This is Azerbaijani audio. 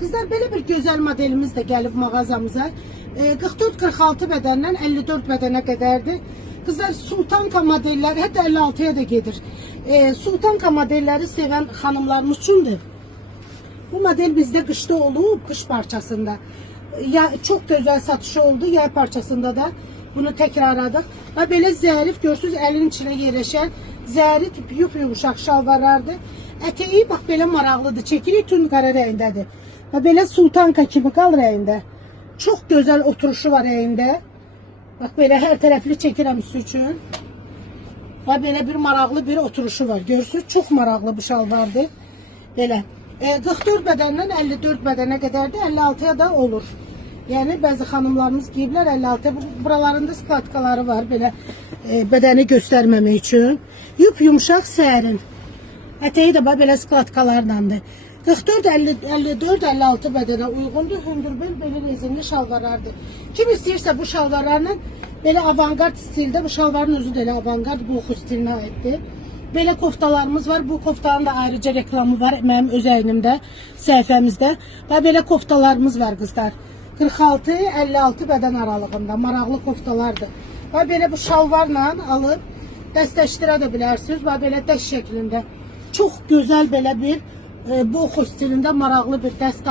Kızlar, belə bir gözəl modelimiz də gəlib mağazamıza. 44-46 bədəndən 54 bədənə qədərdir. Kızlar, sultanka modellər hətta 56'ya da gedir. Sultanka modelləri sevən xanımlarımız üçündür. Bu model bizdə qışda olub, qış parçasında. Ya çox gözəl satışı oldu, yay parçasında da bunu təkrarladıq. Və belə zərif, görsünüz, əlin içinə yerləşən zərif, yumuşaq şalvarlardır. Ətəyi bax belə maraqlıdır, çəkirik tunikara rəyindədir. Və belə sultanka kimi qal rəyində. Çox gözəl oturuşu var rəyində. Bax belə hər tərəfli çəkirəm üstü üçün. Və belə bir maraqlı bir oturuşu var. Görürsünüz, çox maraqlı bu şalvardır. Belə. 44 bədəndən 54 bədənə qədərdir, 56'ya da olur. Yəni bəzi xanımlarımız giyiblər 56'ya. Buralarında sklatkaları var belə bədəni göstərməmək üçün. Yumuşaq, sərin. Ətəyi də belə sklatkalardandır. 44, 54, 56 bədənə uyğundur. Hündürbel belə rezinli şalvarlardır. Kim istəyirsə bu şalvarlarla belə avangard stildə, bu şalvarın özü də elə avangard boxu stilinə aiddir. Belə koftalarımız var. Bu koftanın da ayrıca reklamı var mənim öz əynimdə, səhifəmizdə. Və belə koftalarımız var qızlar. 46-56 bədən aralığında maraqlı koftalardır. Və belə bu şalvarla alıb dəstəşdirə də bilərsiniz. Və belə dəst şəklində çox gözəl belə bir boxu stilində maraqlı bir dəst